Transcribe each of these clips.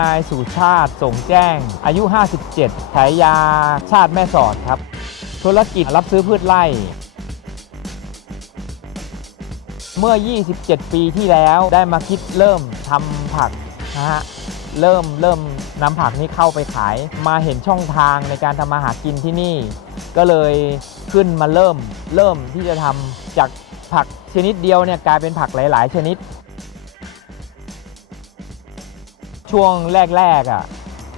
นายสุชาติส่งแจ้ง อายุ 57ฉายาชาติแม่สอดครับ ธุรกิจรับซื้อพืชไร่ เมื่อ 27 ปีที่แล้วได้มาคิดเริ่มทำผักนะฮะเริ่มเริ่มนำผักนี้เข้าไปขาย มาเห็นช่องทางในการทำมาหากินที่นี่ ก็เลยขึ้นมาเริ่มเริ่มที่จะทำจากผักชนิดเดียวเนี่ยกลายเป็นผักหลาย ๆ ชนิด ช่วงแรกๆอะ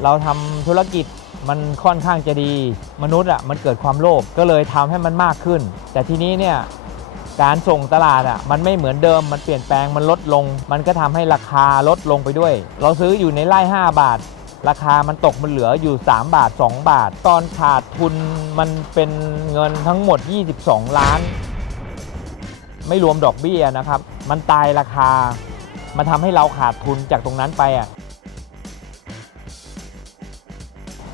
เราทำธุรกิจมันค่อนข้างจะดีมนุษย์อะมันเกิดความโลภก็เลยทำให้มันมากขึ้น แต่ทีนี้เนี่ยการส่งตลาดอะมันไม่เหมือนเดิมมันเปลี่ยนแปลงมันลดลง มันก็ทำให้ราคาลดลงไปด้วย เราซื้ออยู่ในไร่5 บาท ราคามันตกมันเหลืออยู่ 3 บาท 2 บาท ตอนขาดทุนมันเป็นเงินทั้งหมด 22 ล้าน ไม่รวมดอกเบี้ยนะครับ มันตายราคา มันทำให้เราขาดทุนจากตรงนั้นไปอะ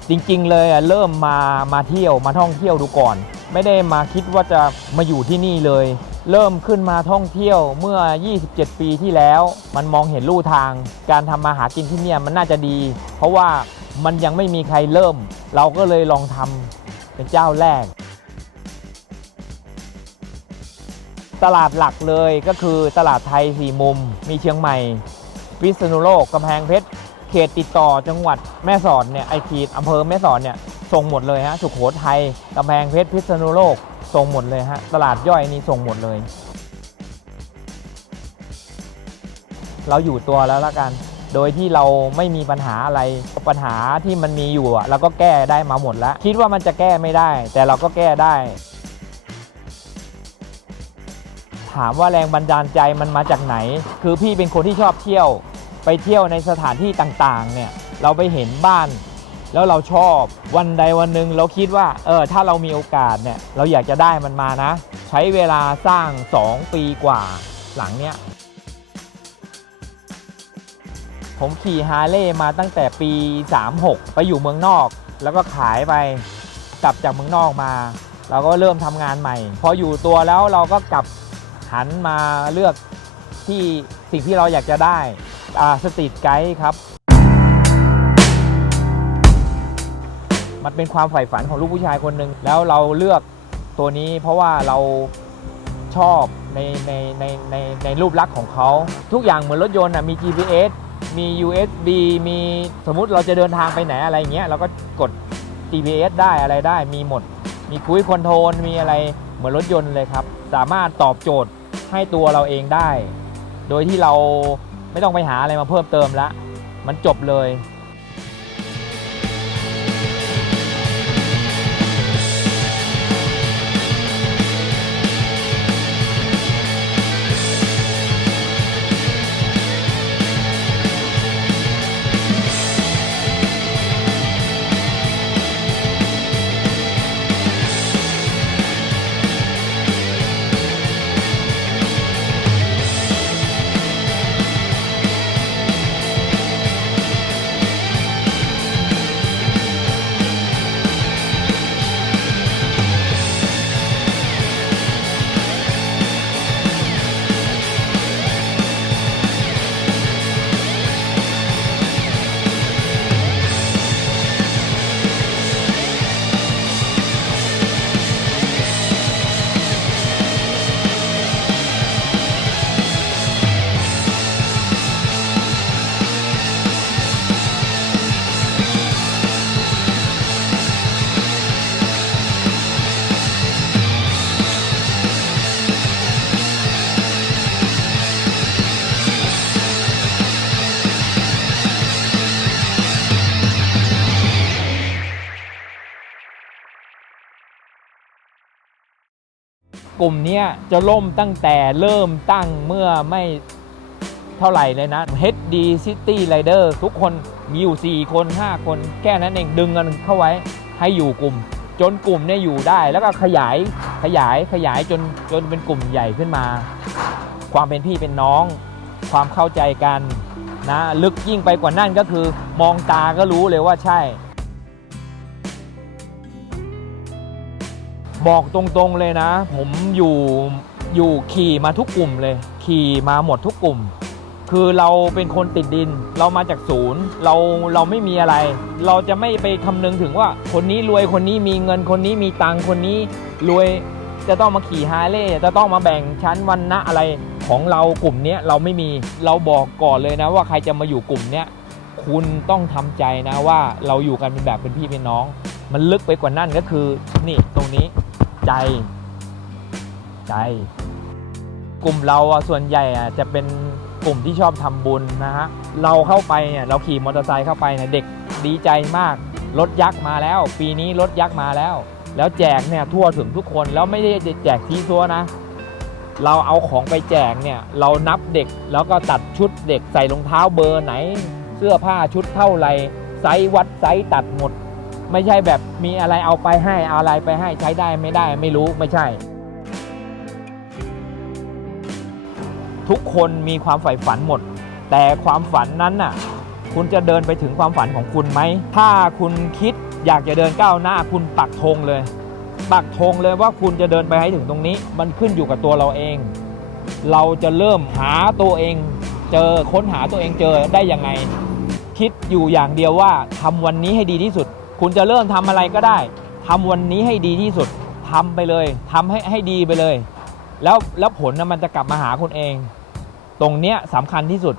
จริงๆ เลยอะเริ่มมามาเที่ยวมาท่องเที่ยวดูก่อน ไม่ได้มาคิดว่าจะมาอยู่ที่นี่เลย เริ่มขึ้นมาท่องเที่ยวเมื่อ 27 ปีที่แล้ว มันมองเห็นลู่ทาง การทำมาหากินที่เนี่ยมันน่าจะดี เพราะว่ามันยังไม่มีใครเริ่ม เราก็เลยลองทำเป็นเจ้าแรก ตลาดหลักเลยก็คือตลาดไทยสี่มุม มีเชียงใหม่พิษณุโลกกำแพงเพชร เขตติดต่อจังหวัดแม่สอดเนี่ยไอขีดอำเภอแม่สอดเนี่ยส่งหมดเลยฮะสุโขทัยกำแพงเพชรพิษณุโลกส่งหมดเลยฮะตลาดย่อยนี่ส่งหมดเลย เราอยู่ตัวแล้วละกัน โดยที่เราไม่มีปัญหาอะไรปัญหาที่มันมีอยู่อะเราก็แก้ได้มาหมดแล้ว คิดว่ามันจะแก้ไม่ได้ แต่เราก็แก้ได้ ถามว่าแรงบันดาลใจมันมาจากไหน คือพี่เป็นคนที่ชอบเที่ยว ไปเที่ยวในสถานที่ต่างๆเนี่ยเราไปเห็นบ้าน แล้วเราชอบวันใดวันหนึ่งเราคิดว่าเออถ้าเรามีโอกาสเนี่ยเราอยากจะได้มันมานะ ใช้เวลาสร้าง 2 ปีกว่าหลังเนี้ยผมขี่ฮาร์เลย์มาตั้งแต่ปี 36 ไปอยู่เมืองนอก แล้วก็ขายไปกลับจากเมืองนอกมา เราก็เริ่มทำงานใหม่ พออยู่ตัวแล้วเราก็กลับหันมาเลือกที่สิ่งที่เราอยากจะได้ อ่าสตรีทไกด์ครับ มันเป็นความใฝ่ฝันของลูกผู้ชายคนหนึ่งแล้วเราเลือกตัวนี้เพราะว่าเราชอบในในในในในรูปลักษณ์ของเขา ทุกอย่างเหมือนรถยนต์อะมี GPS มี USB มีสมมุติเราจะเดินทางไปไหนอะไรเงี้ยเราก็กด GPS ได้อะไรได้มีหมด มีคุยคอนโทรลมีอะไรเหมือนรถยนต์เลยครับ สามารถตอบโจทย์ให้ตัวเราเองได้ โดยที่เรา ไม่ต้องไปหาอะไรมาเพิ่มเติมละ มันจบเลย กลุ่มเนี้ยจะล่มตั้งแต่เริ่มตั้งเมื่อไม่เท่าไหร่เลยนะ HD City Rider ทุกคนมีอยู่ 4 คน 5 คน แค่นั้นเองดึงกันเข้าไว้ให้อยู่กลุ่ม จนกลุ่มเนี่ยอยู่ได้ แล้วก็ขยายขยายขยายจนจนเป็นกลุ่มใหญ่ขึ้นมา ความเป็นพี่เป็นน้อง ความเข้าใจกันนะลึกยิ่งไปกว่านั่นก็คือ มองตาก็รู้เลยว่าใช่ บอกตรงๆเลยนะ ผมอยู่อยู่ขี่มาทุกกลุ่มเลย ขี่มาหมดทุกกลุ่ม คือเราเป็นคนติดดิน เรามาจากศูนย์ เราเราไม่มีอะไร เราจะไม่ไปคำนึงถึงว่า คนนี้รวยคนนี้มีเงินคนนี้มีตังคนนี้รวยจะต้องมาขี่ฮาร์เลย์จะต้องมาแบ่งชั้นวันนะอะไรของเรากลุ่มนี้เราไม่มีเราบอกก่อนเลยนะ ว่าใครจะมาอยู่กลุ่มเนี้ยคุณต้องทำใจนะว่าเราอยู่กันเป็นแบบเป็นพี่เป็นน้อง มันลึกไปกว่านั้นก็คือนี่ตรงนี้ ใจ ใจ กลุ่มเราอะส่วนใหญ่อะจะเป็นกลุ่มที่ชอบทำบุญนะฮะ เราเข้าไปเนี่ยเราขี่มอเตอร์ไซค์เข้าไปเนี่ยเด็กดีใจมาก รถยักษ์มาแล้ว ปีนี้รถยักษ์มาแล้ว แล้วแจกเนี่ยทั่วถึงทุกคนแล้วไม่ได้แจกที่ซัวนะ เราเอาของไปแจกเนี่ยเรานับเด็กแล้วก็ตัดชุดเด็กใส่รองเท้าเบอร์ไหน เสื้อผ้าชุดเท่าไรไซส์วัดไซส์ตัดหมด ไม่ใช่แบบมีอะไรเอาไปให้เอาอะไรไปให้ใช้ได้ไม่ได้ไม่รู้ไม่ใช่ ทุกคนมีความใฝ่ฝันหมด แต่ความฝันนั้นน่ะ คุณจะเดินไปถึงความฝันของคุณไหม ถ้าคุณคิดอยากจะเดินก้าวหน้าคุณปักธงเลย ปักธงเลยว่าคุณจะเดินไปให้ถึงตรงนี้ มันขึ้นอยู่กับตัวเราเอง เราจะเริ่มหาตัวเอง เจอค้นหาตัวเองเจอได้ยังไง คิดอยู่อย่างเดียวว่าทำวันนี้ให้ดีที่สุด คุณจะเริ่มทำอะไรก็ได้ทำวันนี้ให้ดีที่สุดทำไปเลยทำให้ให้ดีไปเลย แล้วแล้วผลนะมันจะกลับมาหาคุณเอง ตรงเนี้ยสำคัญที่สุด